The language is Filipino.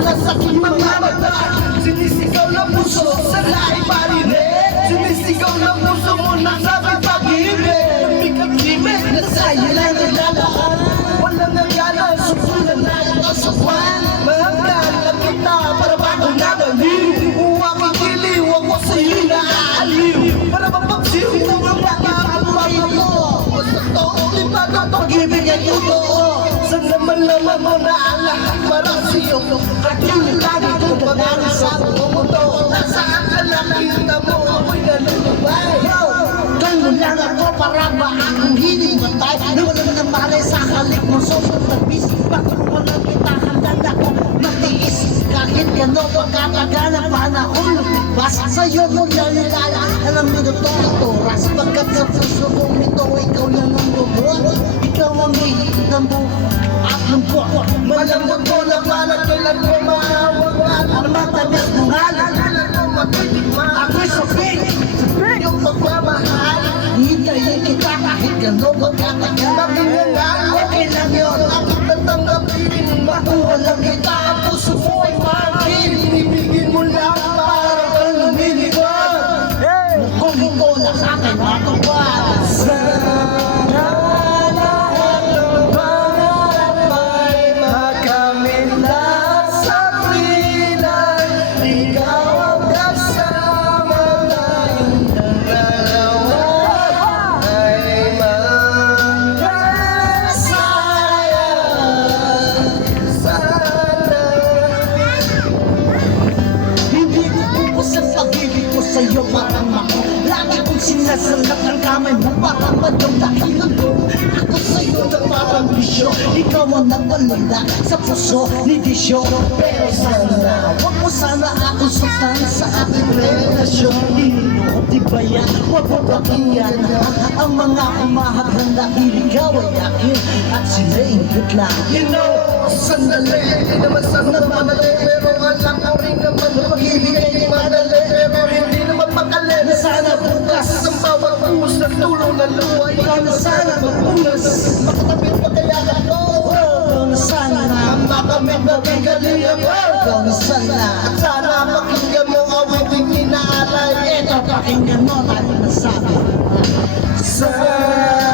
Nasakit mga mata, sinisigaw ng puso sa lahi marinig. Sinisigaw ng puso mo na sabi pag-ibig. Lumikag-limig na sa'yo lang nilalaan. Walang nagana, susulan na ito sa kwan. Mahanggan lang kita para bago nagaliw. Huwag ikiliw, huwag mo sa'yo na aaliw. Para mapagsiw mo ang pagkakamay mo. Basta toong limag ang pag-ibig ay totoo. Saan naman naman mo na ang lahat para sa'yo. At yung lagi kong pangalan sa mundo. Nasaan ka nakita mo ako'y nalulubay. Ganun lang ako para ba akong hinimantay. Na walang namalay sa halik mo. Sobrang labis, bakit walang kita hanggang ako matiis. Kahit gano'n pagkatagal na panahon lumipas. Sa'yo mo nalilala, alam mo na ito oras. Pagkat sa puso kong ito, ikaw lang ang lubot. Ikaw ang hihit ng buhay at lungkot. Malambot mo na palang kailan ko mahawagan. Ang matamis mo ngalan, kailan ko matitikman. Ako'y sapig, yung pagmamahal. Hintayin kita kahit gano'n pagkatagal. Makingalan, okay lang yun. Akit natanggapin, makuha lang kita. Ang puso mo ay makin, ibigin mo lang para kang lumilipad. Kung ito na sa akin matupad. Sana lahat ng pangarap ay makamit na sa tuwiran. Ikaw ang kasama tayong dalawa ay magkasaya. Sana hindi ko pupos ang pag-ibig ko sa'yo parang ako. Lagi kong sinasalak ang kamay mo parang madong dahilan ko. Ako sa'yo na parang bisyo. Ikaw ang nagwalala sa puso ni Disyo. Pero sana, wag mo sana ako sutan sa aking relasyon. Inuot di ba yan? Wag mo bakiyan ang mga umahaghan dahil ikaw ay akin at sila ingit lang. You know, sandali, hindi naman sana madali. Pero alam ko rin naman pag-ibig ay madali. Pero hindi naman makali. Sana bukas ang bawat buhos na tulong ng luwa. Ikaw na sana magpunas. Makatabit pa kaya ako. Ikaw na sana makamit na bigaling ako. Ikaw na sana. At sana pakinggan mo awiting inaalay. Ito pakinggan mo tayo na sana. Sana